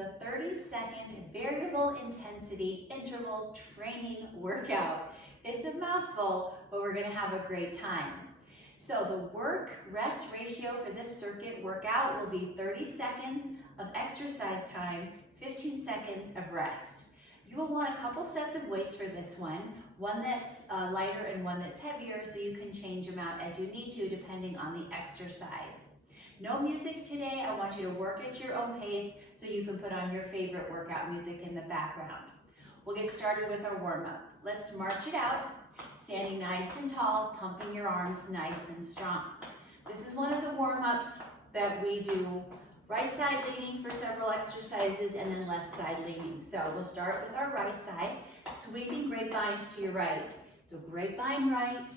the 30-second variable intensity interval training workout. It's a mouthful, but we're gonna have a great time. So the work-rest ratio for this circuit workout will be 30 seconds of exercise time, 15 seconds of rest. You will want a couple sets of weights for this one that's lighter and one that's heavier, so you can change them out as you need to depending on the exercise. No music today. I want you to work at your own pace so you can put on your favorite workout music in the background. We'll get started with our warm-up. Let's march it out, standing nice and tall, pumping your arms nice and strong. This is one of the warm-ups that we do right side leaning for several exercises and then left side leaning. So we'll start with our right side, sweeping grapevines to your right. So grapevine right,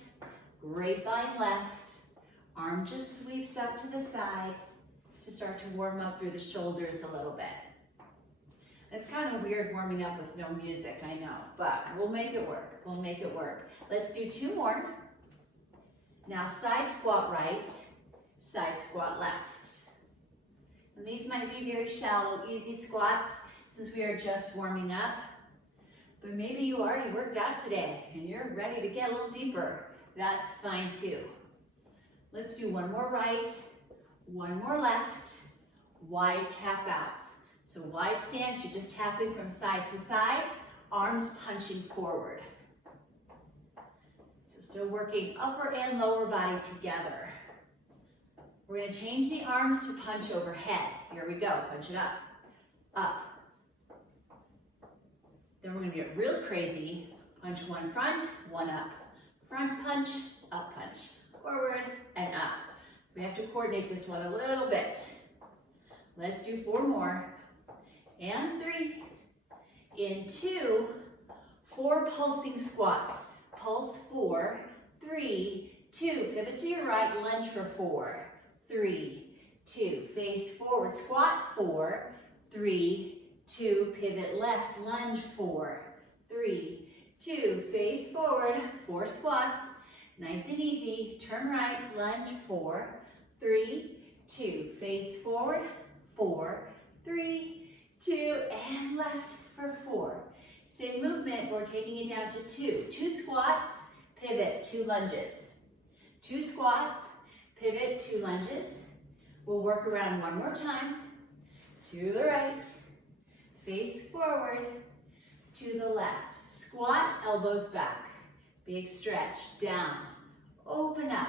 grapevine left. Arm just sweeps up to the side to start to warm up through the shoulders a little bit. It's kind of weird warming up with no music, I know, but we'll make it work. We'll make it work. Let's do 2 more. Now side squat right, side squat left. And these might be very shallow, easy squats since we are just warming up. But maybe you already worked out today and you're ready to get a little deeper. That's fine too. Let's do 1 more right, 1 more left, wide tap outs. So wide stance, you're just tapping from side to side, arms punching forward. So still working upper and lower body together. We're going to change the arms to punch overhead. Here we go, punch it up, up. Then we're going to get real crazy. Punch 1 front, 1 up. Front punch, up punch. Forward and up. We have to coordinate this one a little bit. Let's do 4 more. And 3. In 2, 4 pulsing squats. Pulse 4, 3, 2. Pivot to your right, lunge for 4, 3, 2. Face forward, squat 4, 3, 2. Pivot left, lunge 4, 3, 2. Face forward, 4 squats. Nice and easy. Turn right, lunge 4, 3, 2. Face forward, 4, 3, 2, and left for 4. Same movement, we're taking it down to 2. 2 squats, pivot, 2 lunges. 2 squats, pivot, 2 lunges. We'll work around 1 more time. To the right, face forward, to the left. Squat, elbows back. Big stretch, down, open up.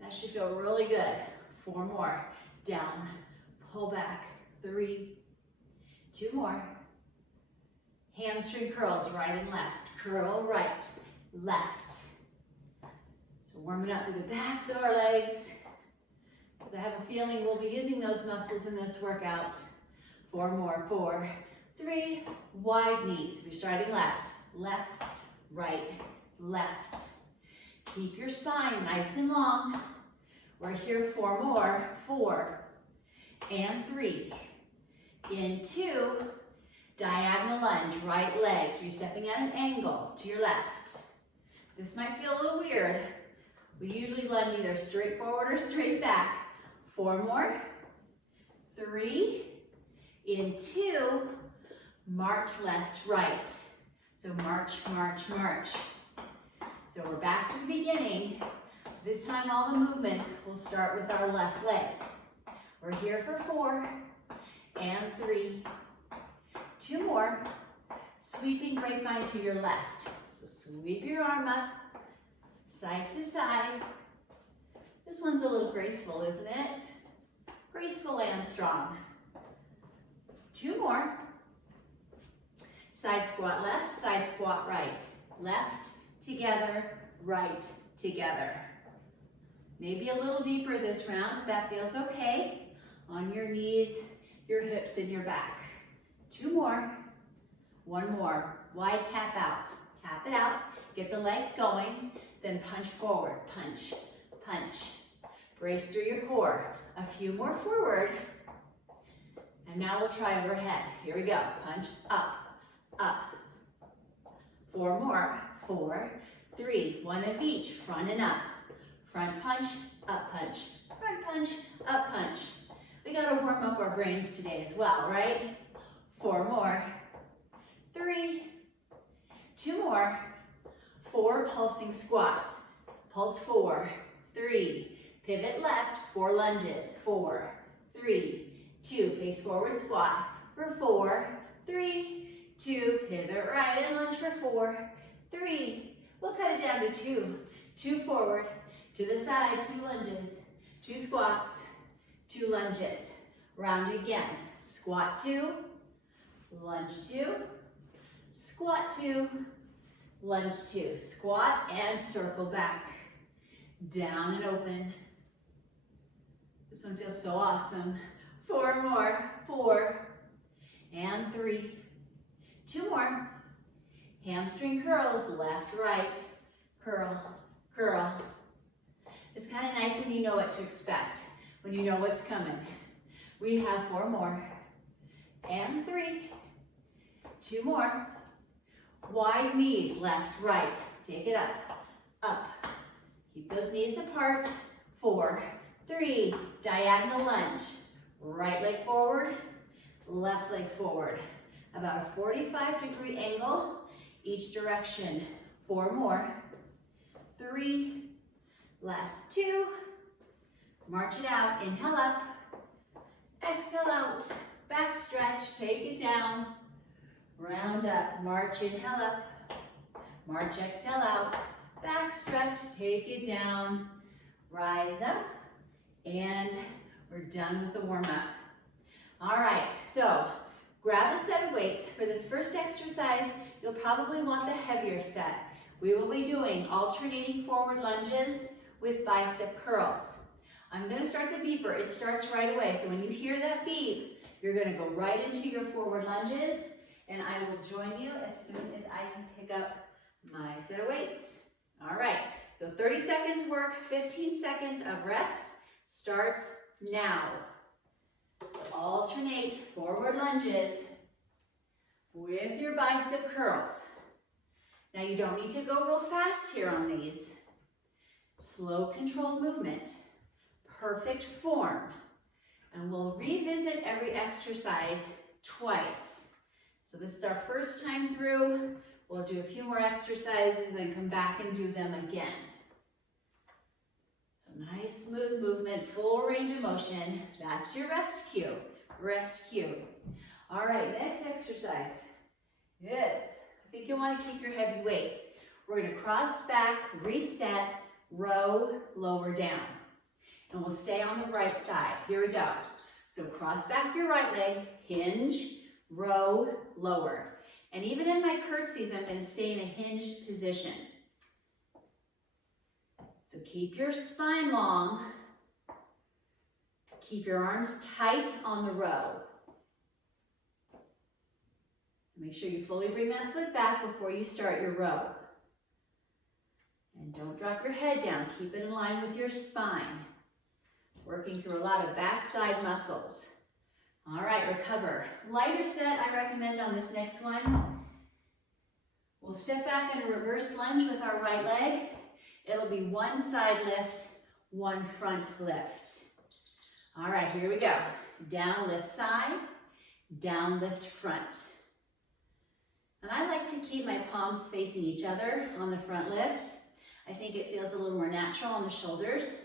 That should feel really good. 4 more, down, pull back, 3, 2 more. Hamstring curls, right and left. Curl right, left. So warming up through the backs of our legs. Because I have a feeling we'll be using those muscles in this workout. 4 more, 4, 3, wide knees. We're starting left, left, right, left. Keep your spine nice and long. We're here 4 more, 4, and 3. In 2, diagonal lunge, right leg. So you're stepping at an angle to your left. This might feel a little weird. We usually lunge either straight forward or straight back. 4 more, 3, in 2, march left, right. So march, march, march. So we're back to the beginning. This time all the movements will start with our left leg. We're here for 4 and 3. 2 more. Sweeping grapevine to your left. So sweep your arm up, side to side. This one's a little graceful, isn't it? Graceful and strong. 2 more. Side squat left, side squat right. Left, together, right, together. Maybe a little deeper this round if that feels okay. On your knees, your hips, and your back. 2 more. 1 more. Wide tap outs. Tap it out. Get the legs going. Then punch forward. Punch, punch. Brace through your core. A few more forward. And now we'll try overhead. Here we go. Punch up, up. 4 more. 4, 3. 1 of each. Front and up. Front punch, up punch. Front punch, up punch. We gotta warm up our brains today as well, right? 4 more. 3, 2 more. 4 pulsing squats. Pulse 4, 3, pivot left, 4 lunges. 4, 3, 2, face forward squat for 4, 3, 2, pivot right and lunge for 4, 3. We'll cut it down to 2. 2 forward, to the side, 2 lunges, 2 squats, 2 lunges. Round again. Squat 2, lunge 2, squat 2, lunge 2. Squat and circle back. Down and open. This one feels so awesome. 4 more. 4 and 3. 2 more. Hamstring curls, left, right. Curl, curl. It's kind of nice when you know what to expect, when you know what's coming. We have 4 more. And 3. 2 more. Wide knees, left, right. Take it up, up. Keep those knees apart. 4, 3, diagonal lunge. Right leg forward, left leg forward. About a 45-degree angle each direction. 4 more. 3, last 2. March it out, inhale up, exhale out. Back stretch, take it down. Round up, march, inhale up. March, exhale out. Back stretch, take it down. Rise up, and we're done with the warm up. All right, so grab a set of weights. For this first exercise, you'll probably want the heavier set. We will be doing alternating forward lunges with bicep curls. I'm gonna start the beeper. It starts right away, so when you hear that beep, you're gonna go right into your forward lunges, and I will join you as soon as I can pick up my set of weights. All right, so 30 seconds work, 15 seconds of rest starts now. Alternate forward lunges with your bicep curls. Now you don't need to go real fast here on these. Slow, controlled movement. Perfect form. And we'll revisit every exercise twice. So this is our first time through. We'll do a few more exercises, then come back and do them again. So nice, smooth movement, full range of motion. That's your rest cue. Rest cue. All right, next exercise is, I think you'll want to keep your heavy weights. We're going to cross back, reset, row, lower down. And we'll stay on the right side. Here we go. So cross back your right leg, hinge, row, lower. And even in my curtsies, I'm going to stay in a hinged position. So keep your spine long. Keep your arms tight on the row. Make sure you fully bring that foot back before you start your row. And don't drop your head down. Keep it in line with your spine. Working through a lot of backside muscles. All right, recover. Lighter set I recommend on this next one. We'll step back in a reverse lunge with our right leg. It'll be one side lift, one front lift. All right, here we go. Down, lift side, down, lift front. And I like to keep my palms facing each other on the front lift. I think it feels a little more natural on the shoulders.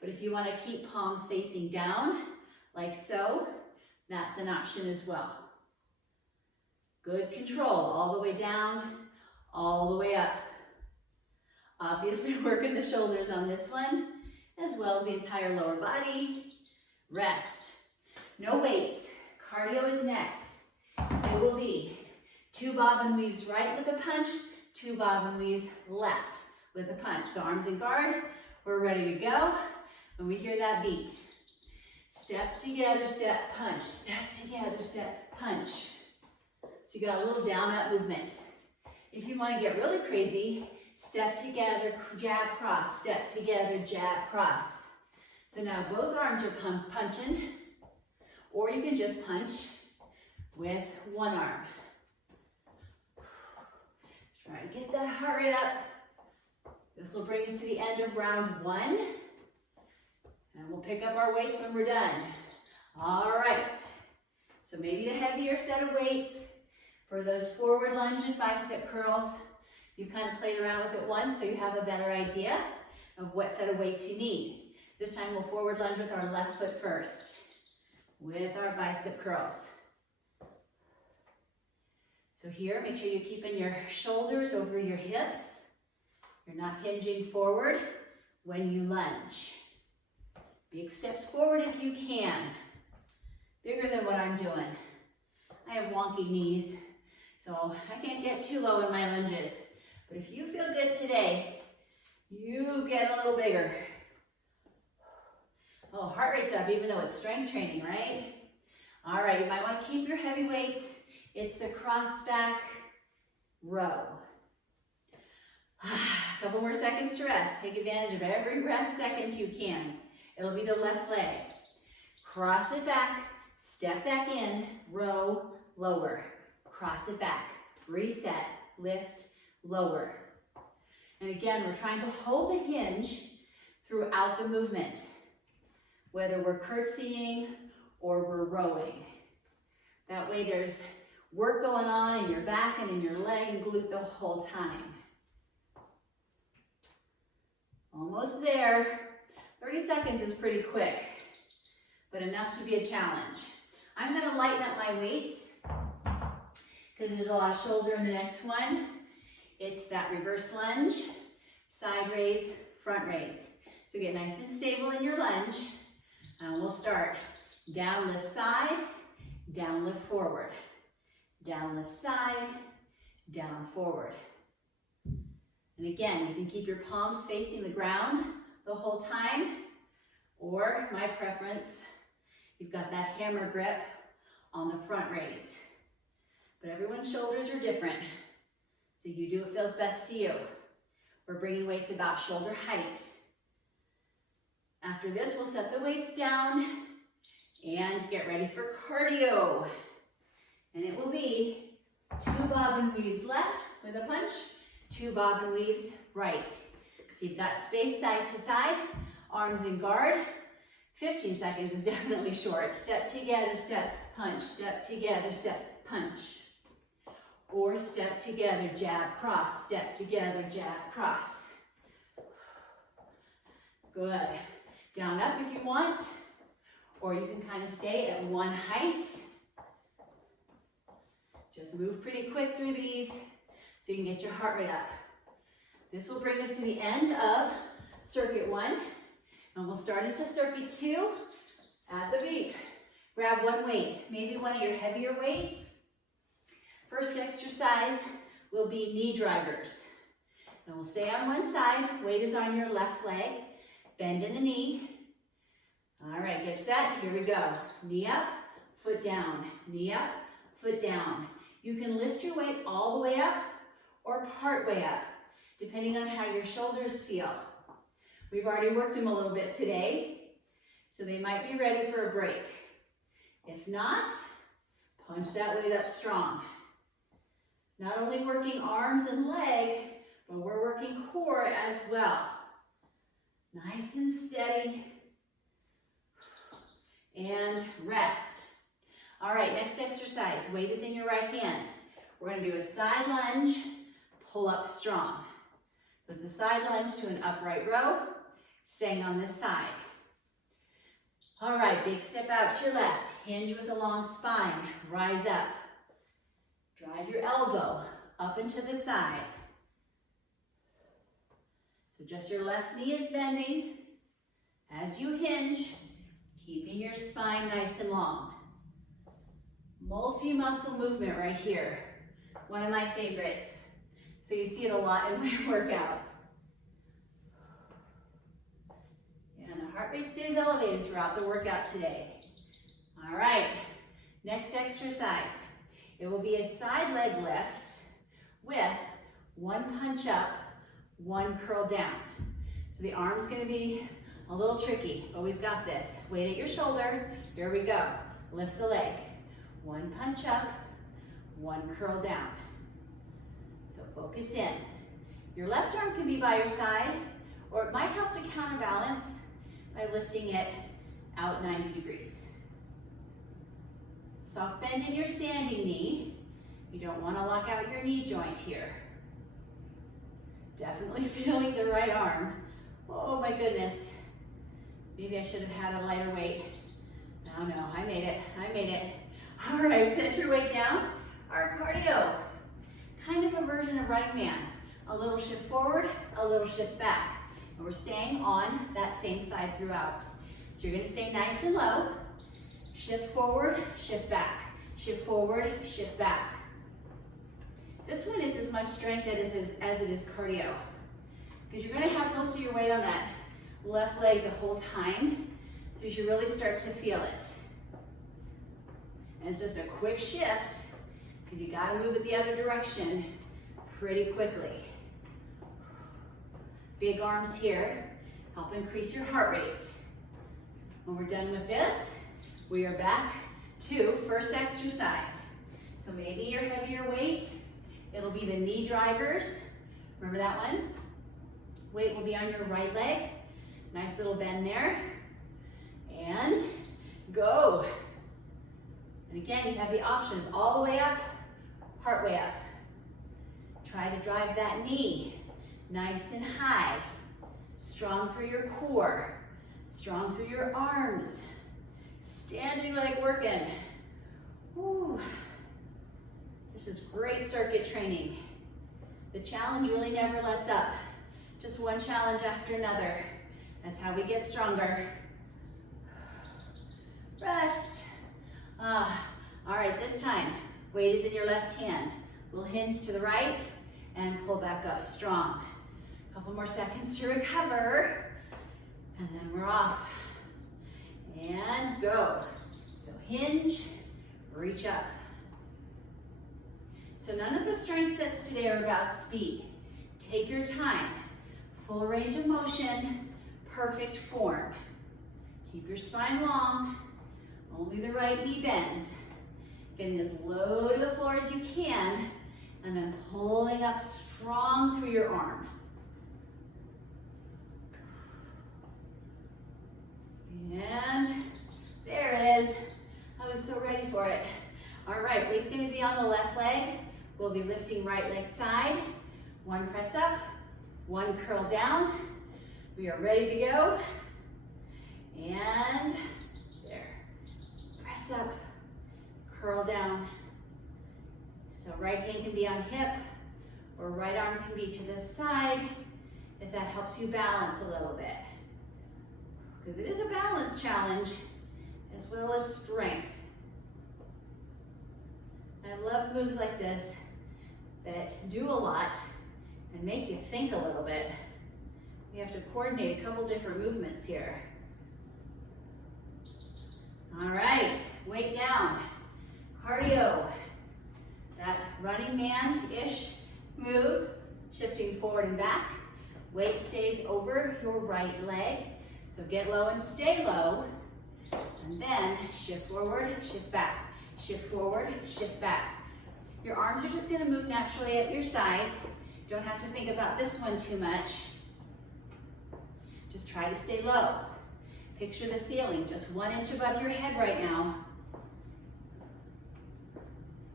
But if you want to keep palms facing down, like so, that's an option as well. Good control, all the way down, all the way up. Obviously working the shoulders on this one, as well as the entire lower body. Rest. No weights. Cardio is next. It will be 2 bobbin weaves right with a punch, 2 bobbin weaves left with a punch. So arms in guard, we're ready to go. When we hear that beat, step together, step, punch, step together, step, punch. So you got a little down up movement. If you want to get really crazy, step together, jab, cross, step together, jab, cross. So now both arms are punching, or you can just punch with one arm. Let's try to get that heart rate up. This will bring us to the end of round 1. And we'll pick up our weights when we're done. All right, so maybe the heavier set of weights for those forward lunge and bicep curls. You kind of played around with it once, so you have a better idea of what set of weights you need. This time we'll forward lunge with our left foot first, with our bicep curls. So here, make sure you're keeping your shoulders over your hips. You're not hinging forward when you lunge. Big steps forward if you can. Bigger than what I'm doing. I have wonky knees, so I can't get too low in my lunges. But if you feel good today, you get a little bigger. Oh, heart rate's up even though it's strength training, right? All right, you might want to keep your heavy weights. It's the cross back row. A couple more seconds to rest. Take advantage of every rest second you can. It'll be the left leg. Cross it back, step back in, row, lower. Cross it back, reset, lift, lower. And again, we're trying to hold the hinge throughout the movement, whether we're curtsying or we're rowing. That way there's work going on in your back and in your leg and glute the whole time. Almost there. 30 seconds is pretty quick, but enough to be a challenge. I'm going to lighten up my weights because there's a lot of shoulder in the next one. It's that reverse lunge, side raise, front raise. So get nice and stable in your lunge, and we'll start down, lift side, down, lift forward. Down, lift side, down, forward. And again, you can keep your palms facing the ground the whole time, or my preference, you've got that hammer grip on the front raise. But everyone's shoulders are different, so you do what feels best to you. We're bringing weights about shoulder height. After this, we'll set the weights down and get ready for cardio. And it will be 2 bobbin weaves left with a punch, 2 bobbin weaves right. So you've got space side to side, arms in guard. 15 seconds is definitely short. Step together, step, punch, step together, step, punch. Or step together, jab, cross, step together, jab, cross. Good. Down, up if you want, or you can kind of stay at one height. Just move pretty quick through these so you can get your heart rate up. This will bring us to the end of circuit 1, and we'll start into circuit 2 at the beep. Grab one weight, maybe one of your heavier weights. First exercise will be knee drivers. And we'll stay on one side, weight is on your left leg, bend in the knee. All right, get set, here we go. Knee up, foot down, knee up, foot down. You can lift your weight all the way up or part way up, depending on how your shoulders feel. We've already worked them a little bit today, so they might be ready for a break. If not, punch that weight up strong. Not only working arms and leg, but we're working core as well. Nice and steady. And rest. All right, next exercise. Weight is in your right hand. We're going to do a side lunge, pull up strong. So it's a side lunge to an upright row, staying on this side. All right, big step out to your left. Hinge with a long spine. Rise up. Drive your elbow up and to the side. So just your left knee is bending as you hinge, keeping your spine nice and long. Multi-muscle movement right here. One of my favorites. So you see it a lot in my workouts. And the heart rate stays elevated throughout the workout today. All right, next exercise. It will be a side leg lift with one punch up, one curl down. So the arm's gonna be a little tricky, but we've got this. Weight at your shoulder, here we go. Lift the leg. One punch up, one curl down. So focus in. Your left arm can be by your side, or it might help to counterbalance by lifting it out 90 degrees. Soft bend in your standing knee. You don't want to lock out your knee joint here. Definitely feeling the right arm. Oh my goodness. Maybe I should have had a lighter weight. Oh no, I made it, I made it. All right, put your weight down. Our cardio, kind of a version of running man. A little shift forward, a little shift back. And we're staying on that same side throughout. So you're gonna stay nice and low. Shift forward, shift back. Shift forward, shift back. This one is as much strength as it is cardio. Because you're gonna have most of your weight on that left leg the whole time. So you should really start to feel it. And it's just a quick shift, because you gotta move it the other direction pretty quickly. Big arms here, help increase your heart rate. When we're done with this, we are back to first exercise. So maybe your heavier weight, it'll be the knee drivers. Remember that one? Weight will be on your right leg. Nice little bend there. And go. And again, you have the option of all the way up, part way up. Try to drive that knee nice and high. Strong through your core. Strong through your arms. Standing leg working. Woo. This is great circuit training. The challenge really never lets up. Just one challenge after another. That's how we get stronger. Rest. All right, this time, weight is in your left hand. We'll hinge to the right and pull back up strong. Couple more seconds to recover, and then we're off. And go. So hinge, reach up. So none of the strength sets today are about speed. Take your time. Full range of motion, perfect form. Keep your spine long, only the right knee bends. Getting as low to the floor as you can, and then pulling up strong through your arm. And there it is. I was so ready for it. All right, weight's gonna be on the left leg. We'll be lifting right leg side. One press up, one curl down. We are ready to go. And there. Press up, curl down. So right hand can be on hip, or right arm can be to this side, if that helps you balance a little bit. Because it is a balance challenge, as well as strength. I love moves like this that do a lot and make you think a little bit. We have to coordinate a couple different movements here. All right, weight down. Cardio. That running man-ish move, shifting forward and back. Weight stays over your right leg. So get low and stay low. And then shift forward, shift back. Shift forward, shift back. Your arms are just gonna move naturally at your sides. Don't have to think about this one too much. Just try to stay low. Picture the ceiling just 1 inch above your head right now.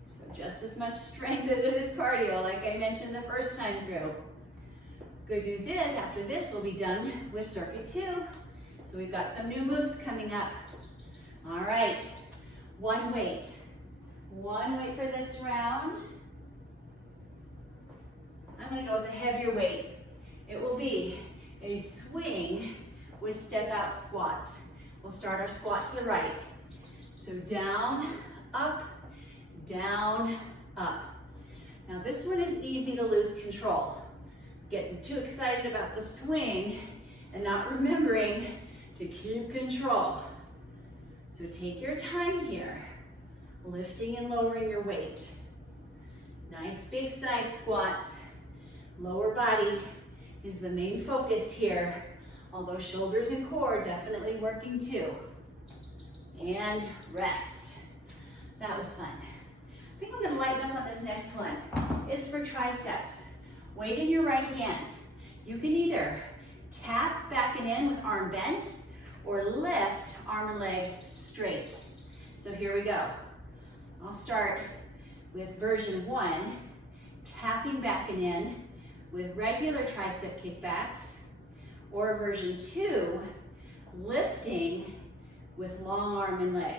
So just as much strength as it is cardio, like I mentioned the first time through. Good news is, after this, we'll be done with circuit 2. So we've got some new moves coming up. All right, one weight. One weight for this round. I'm gonna go with a heavier weight. It will be a swing with step out squats. We'll start our squat to the right. So down, up, down, up. Now this one is easy to lose control. Getting too excited about the swing and not remembering to keep control. So take your time here, lifting and lowering your weight. Nice big side squats. Lower body is the main focus here, although shoulders and core are definitely working too. And rest. That was fun. I think I'm gonna lighten up on this next one. It's for triceps. Weight in your right hand. You can either tap back and in with arm bent or lift arm and leg straight. So here we go. I'll start with version 1, tapping back and in with regular tricep kickbacks, or version 2, lifting with long arm and leg.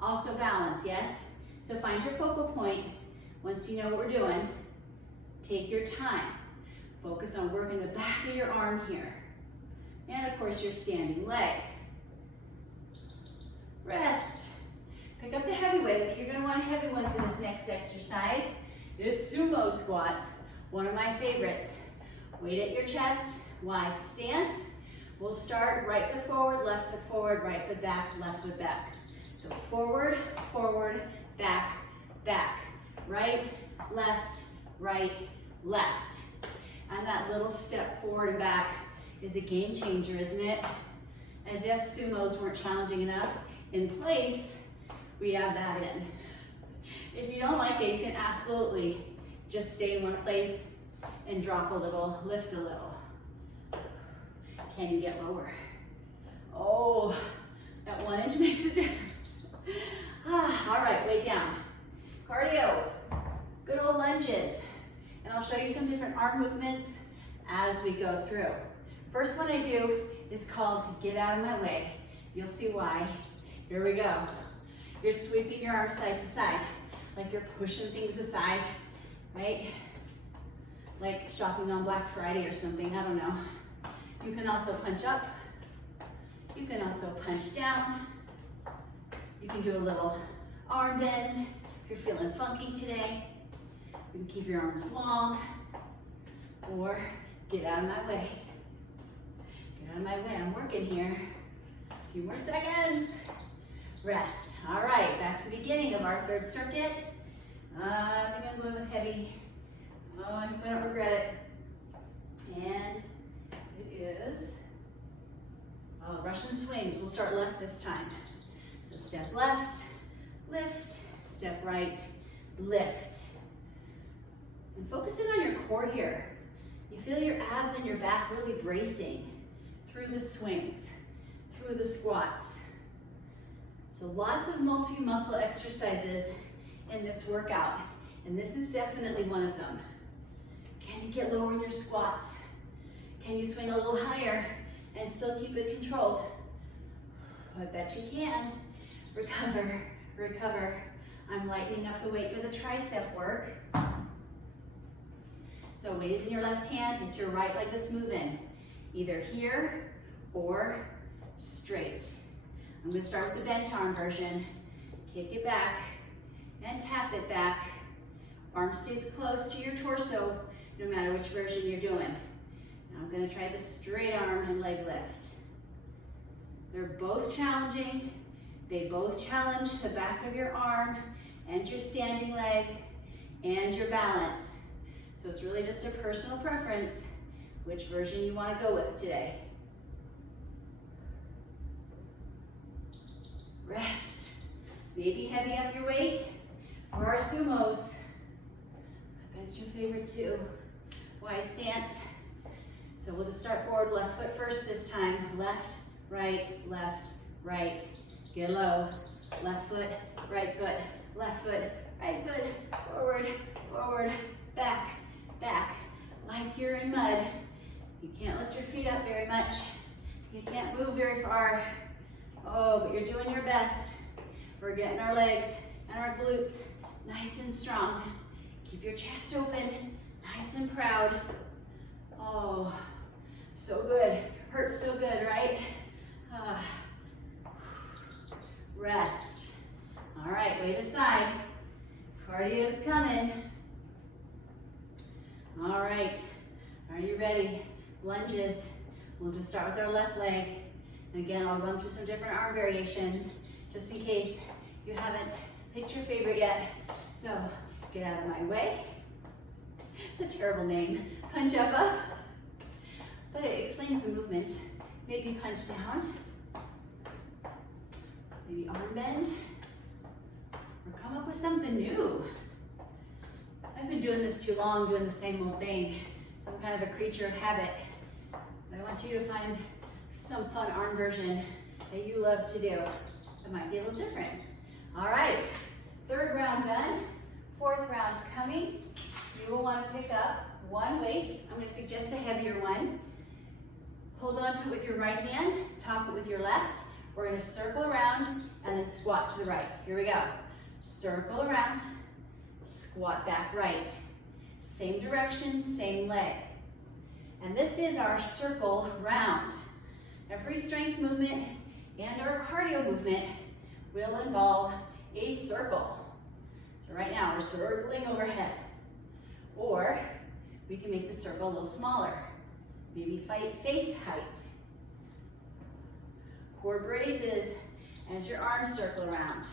Also balance, yes? So find your focal point. Once you know what we're doing, take your time. Focus on working the back of your arm here. And of course your standing leg. Rest. Pick up the heavy weight. You're going to want a heavy one for this next exercise. It's sumo squats, one of my favorites. Weight at your chest, wide stance. We'll start right foot forward, left foot forward, right foot back, left foot back. So it's forward, forward, back, back. Right, left, right, left. And that little step forward and back is a game changer, isn't it? As if sumos weren't challenging enough. In place, we add that in. If you don't like it, you can absolutely just stay in one place and drop a little, lift a little. Can you get lower? Oh, that 1 inch makes a difference. All right, way down. Cardio, good old lunges. And I'll show you some different arm movements as we go through. First one I do is called get out of my way. You'll see why. Here we go. You're sweeping your arms side to side, like you're pushing things aside, right? Like shopping on Black Friday or something, I don't know. You can also punch up. You can also punch down. You can do a little arm bend if you're feeling funky today. You can keep your arms long, or get out of my way. Get out of my way, I'm working here. A few more seconds. Rest. All right, back to the beginning of our 3rd circuit. I think I'm going with heavy. Oh, I hope I don't regret it. And it is Russian swings. We'll start left this time. So step left, lift, step right, lift. And focus in on your core here. You feel your abs and your back really bracing through the swings, through the squats. So lots of multi-muscle exercises in this workout, and this is definitely one of them. Can you get lower in your squats? Can you swing a little higher and still keep it controlled? I bet you can. Recover, recover. I'm lightening up the weight for the tricep work. So weight is in your left hand, it's your right leg that's moving, either here or straight. I'm going to start with the bent arm version. Kick it back and tap it back. Arm stays close to your torso, no matter which version you're doing. Now I'm going to try the straight arm and leg lift. They're both challenging. They both challenge the back of your arm and your standing leg and your balance. So it's really just a personal preference which version you want to go with today. Rest. Maybe heavy up your weight. For our sumos, I bet it's your favorite too. Wide stance. So we'll just start forward, left foot first this time. Left, right, get low. Left foot, right foot, left foot, right foot, forward, forward, back, back. Like you're in mud. You can't lift your feet up very much. You can't move very far. Oh, but you're doing your best. We're getting our legs and our glutes nice and strong. Keep your chest open, nice and proud. Oh, so good. Hurts so good, right? Rest. All right, weight aside. Cardio is coming. All right, are you ready? Lunges. We'll just start with our left leg. And again, I'll run through some different arm variations just in case you haven't picked your favorite yet. So get out of my way. It's a terrible name. Punch up. But it explains the movement. Maybe punch down. Maybe arm bend. Or come up with something new. I've been doing this too long, doing the same old thing. So I'm kind of a creature of habit. But I want you to find some fun arm version that you love to do. It might be a little different. All right, Third round done, fourth round coming. You will want to pick up one weight. I'm going to suggest a heavier one. Hold on to it with your right hand, top it with your left. We're going to circle around and then squat to the right. Here we go. Circle around, squat back right. Same direction, same leg. And this is our circle round. Every strength movement and our cardio movement will involve a circle. So right now we're circling overhead. Or we can make the circle a little smaller. Maybe face height. Core braces as your arms circle around.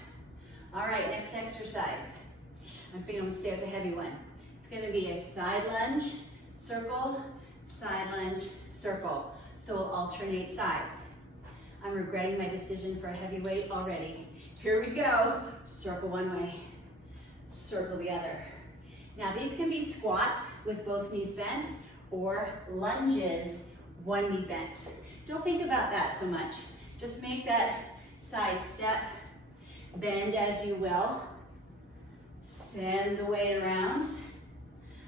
All right, next exercise. I'm thinking I'm gonna stay with the heavy one. It's gonna be a side lunge, circle, side lunge, circle. So we'll alternate sides. I'm regretting my decision for a heavy weight already. Here we go. Circle one way, circle the other. Now these can be squats with both knees bent or lunges, one knee bent. Don't think about that so much. Just make that side step, bend as you will, send the weight around.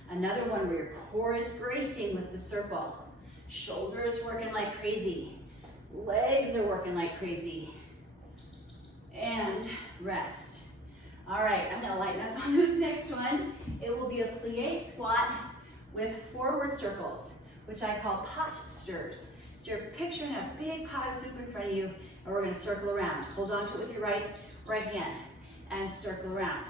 Another one where your core is bracing with the circle. Shoulders working like crazy. Legs are working like crazy. And rest. All right, I'm gonna lighten up on this next one. It will be a plie squat with forward circles, which I call pot stirs. So you're picturing a big pot of soup in front of you, and we're gonna circle around. Hold on to it with your right hand, and circle around.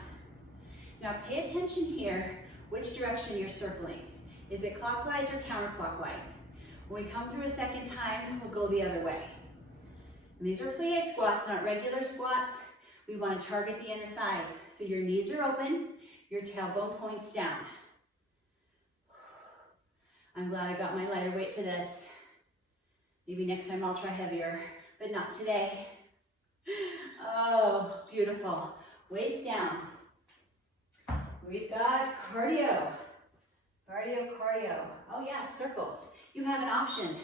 Now pay attention here, which direction you're circling. Is it clockwise or counterclockwise? When we come through a second time, we'll go the other way. And these are plie squats, not regular squats. We want to target the inner thighs. So your knees are open, your tailbone points down. I'm glad I got my lighter weight for this. Maybe next time I'll try heavier, but not today. Oh, beautiful. Weights down. We've got cardio. Cardio. Oh yeah, circles. You have an option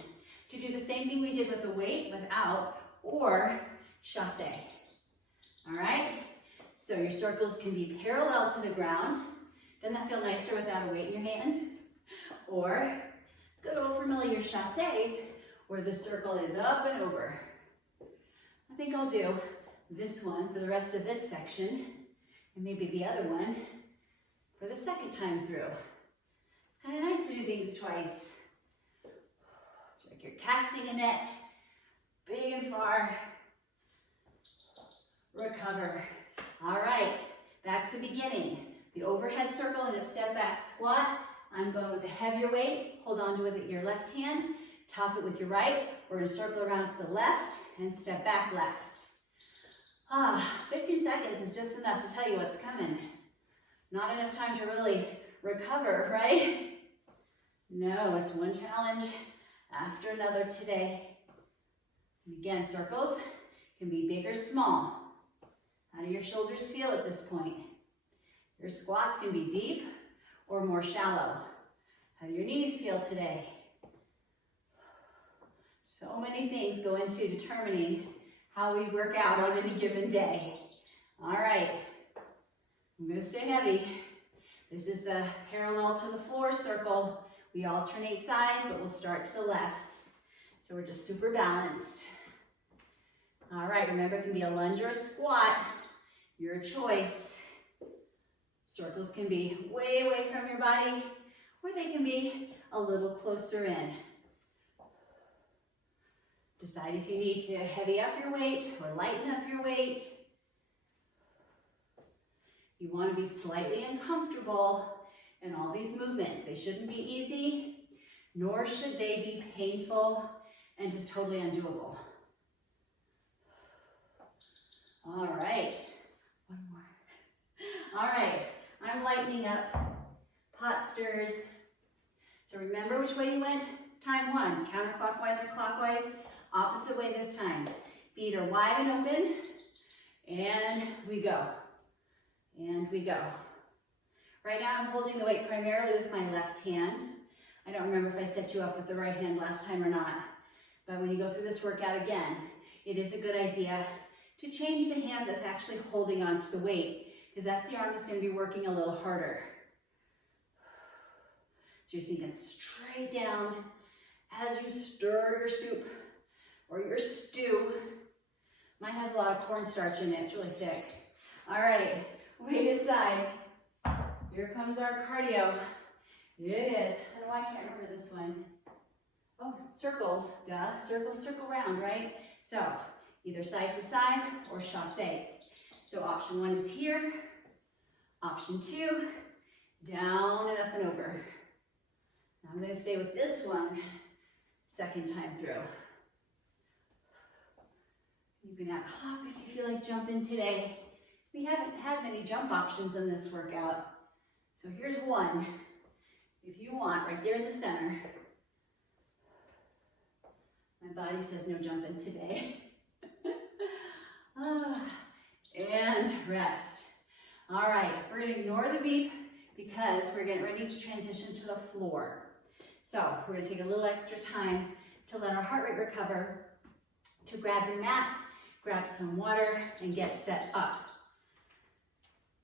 to do the same thing we did with the weight without, or chasse. All right? So your circles can be parallel to the ground. Doesn't that feel nicer without a weight in your hand? Or good old familiar chasses where the circle is up and over. I think I'll do this one for the rest of this section and maybe the other one for the second time through. It's kind of nice to do things twice. It's like you're casting a net, big and far. Recover. All right, back to the beginning. The overhead circle and a step back squat. I'm going with a heavier weight. Hold on to it with your left hand. Top it with your right. We're going to circle around to the left and step back left. 15 seconds is just enough to tell you what's coming. Not enough time to really recover, right? No, it's one challenge after another today. And again, circles can be big or small. How do your shoulders feel at this point? Your squats can be deep or more shallow. How do your knees feel today? So many things go into determining how we work out on any given day. All right, I'm gonna stay heavy. This is the parallel to the floor circle. We alternate sides, but we'll start to the left. So we're just super balanced. All right, remember it can be a lunge or a squat, your choice. Circles can be way away from your body, or they can be a little closer in. Decide if you need to heavy up your weight or lighten up your weight. You want to be slightly uncomfortable in all these movements. They shouldn't be easy, nor should they be painful and just totally undoable. All right, one more. All right, I'm lightening up, pot stirs. So remember which way you went? Time one, counterclockwise or clockwise, opposite way this time. Feet are wide and open, and we go, and we go. Right now I'm holding the weight primarily with my left hand. I don't remember if I set you up with the right hand last time or not, but when you go through this workout again, it is a good idea to change the hand that's actually holding onto the weight because that's the arm that's going to be working a little harder. So you're sinking straight down as you stir your soup or your stew. Mine has a lot of cornstarch in it, it's really thick. All right, weight aside. Here comes our cardio. It is, I don't know why I can't remember this one. Oh, circles, duh, circle, circle round, right? So, either side to side or chassés. So option 1 is here. Option 2, down and up and over. Now I'm going to stay with this one second time through. You can add a hop if you feel like jumping today. We haven't had many jump options in this workout. So here's one. If you want, right there in the center. My body says no jumping today. And rest. All right, we're going to ignore the beep because we're getting ready to transition to the floor. So we're going to take a little extra time to let our heart rate recover, to grab your mat, grab some water, and get set up.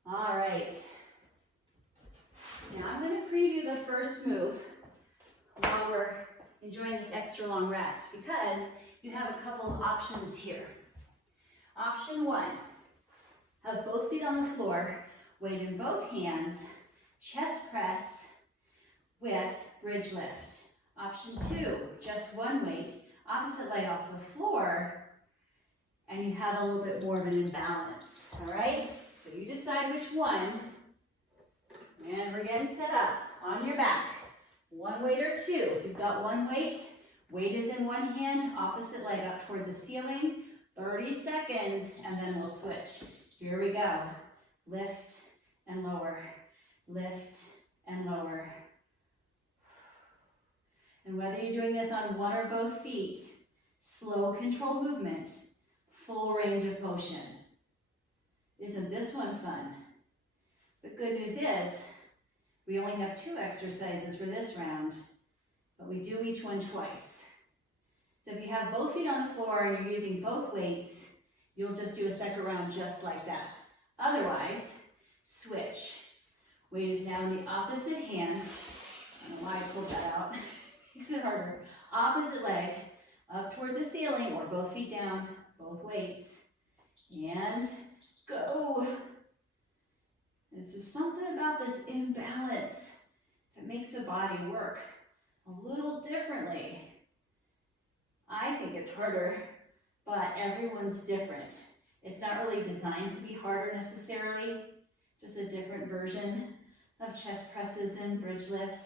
All right. Now I'm going to preview the first move while we're enjoying this extra long rest because you have a couple of options here. Option 1, have both feet on the floor, weight in both hands, chest press with bridge lift. Option 2, just one weight, opposite leg off the floor, and you have a little bit more of an imbalance, all right? So you decide which one, and we're getting set up on your back. One weight or two. If you've got one weight, weight is in one hand, opposite leg up toward the ceiling, 30 seconds, and then we'll switch. Here we go. Lift and lower, lift and lower. And whether you're doing this on one or both feet, slow controlled movement, full range of motion. Isn't this one fun? The good news is, we only have 2 exercises for this round, but we do each one twice. So if you have both feet on the floor and you're using both weights, you'll just do a second round just like that. Otherwise, switch. Weight is now in the opposite hand. I don't know why I pulled that out. Makes it harder. Opposite leg up toward the ceiling or both feet down, both weights. And go. And it's just something about this imbalance that makes the body work a little differently. I think it's harder, but everyone's different. It's not really designed to be harder necessarily, just a different version of chest presses and bridge lifts.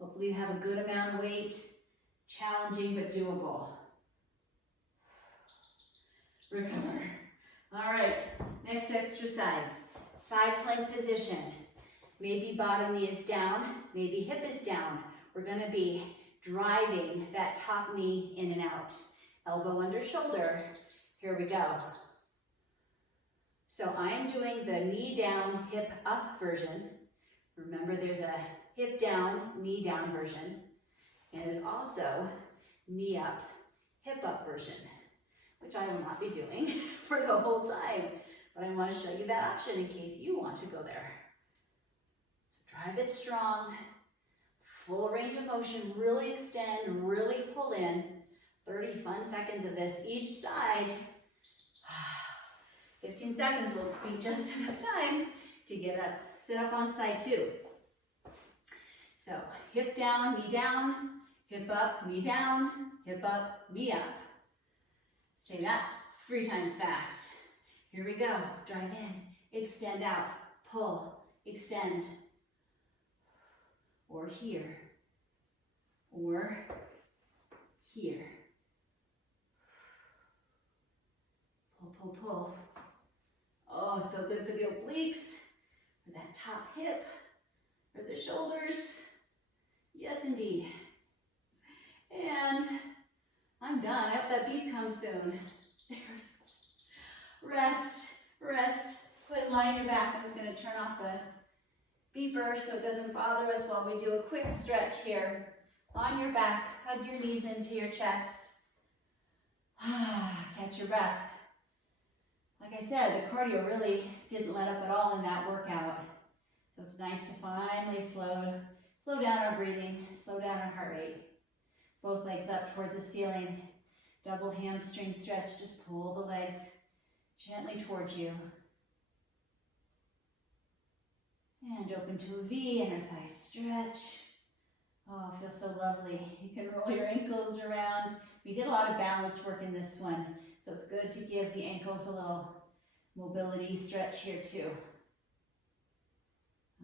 Hopefully you have a good amount of weight, challenging but doable. Recover. All right, next exercise, side plank position. Maybe bottom knee is down, maybe hip is down. We're gonna be driving that top knee in and out. Elbow under shoulder. Here we go. So I am doing the knee down, hip up version. Remember, there's a hip down, knee down version. And there's also knee up, hip up version, which I will not be doing for the whole time. But I want to show you that option in case you want to go there. So drive it strong, full range of motion, really extend, really pull in. 30 fun seconds of this each side. 15 seconds will be just enough time to get up, sit up on side 2. So hip down, hip up, knee down, hip up, knee up. Say that 3 times fast. Here we go. Drive in, extend out, pull, extend. Or here, or here. Pull, pull, pull. Oh, so good for the obliques, for that top hip, for the shoulders. Yes, indeed. And I'm done. I hope that beep comes soon. Rest, rest. Put lie on your back. I'm just going to turn off the beeper so it doesn't bother us while we do a quick stretch here. On your back, hug your knees into your chest. Catch your breath. Like I said, the cardio really didn't let up at all in that workout. So it's nice to finally slow down our breathing, slow down our heart rate. Both legs up towards the ceiling. Double hamstring stretch, just pull the legs gently towards you. And open to a V, inner thigh stretch. Oh, it feels so lovely. You can roll your ankles around. We did a lot of balance work in this one, so it's good to give the ankles a little mobility stretch here too.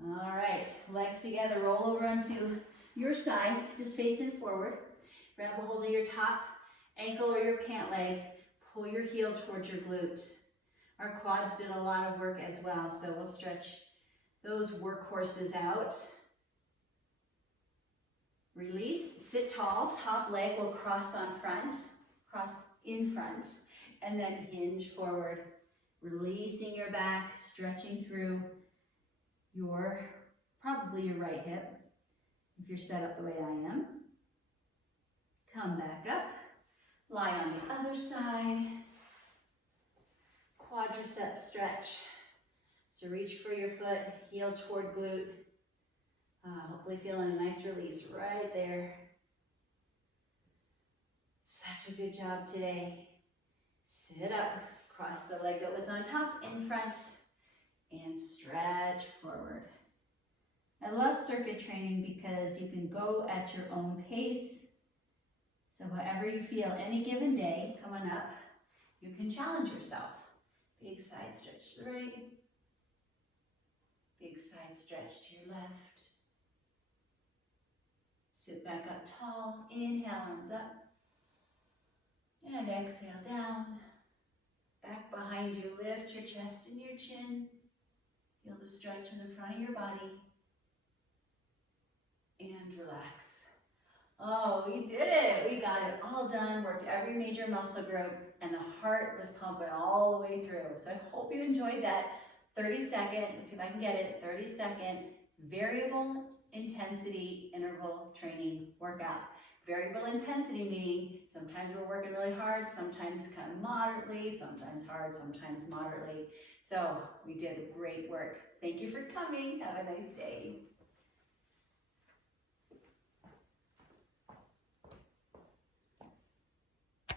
All right, legs together, roll over onto your side, just facing forward. Grab a hold of your top ankle or your pant leg. Pull your heel towards your glute. Our quads did a lot of work as well, so we'll stretch those workhorses out. Release, sit tall, top leg will cross on front, cross in front, and then hinge forward. Releasing your back, stretching through probably your right hip, if you're set up the way I am. Come back up, lie on the other side. Quadricep stretch. So reach for your foot, heel toward glute. Hopefully feeling a nice release right there. Such a good job today. Sit up, cross the leg that was on top in front, and stretch forward. I love circuit training because you can go at your own pace. So whatever you feel any given day coming up, you can challenge yourself. Big side stretch to the right. Big side stretch to your left. Sit back up tall. Inhale, arms up. And exhale down. Back behind you. Lift your chest and your chin. Feel the stretch in the front of your body. And relax. Oh, we did it. We got it all done. Worked every major muscle group. And the heart was pumping all the way through. So I hope you enjoyed that 30-second, let's see if I can get it, 30-second variable intensity interval training workout. Variable intensity meaning sometimes we're working really hard, sometimes kind of moderately, sometimes hard, sometimes moderately. So we did great work. Thank you for coming. Have a nice day.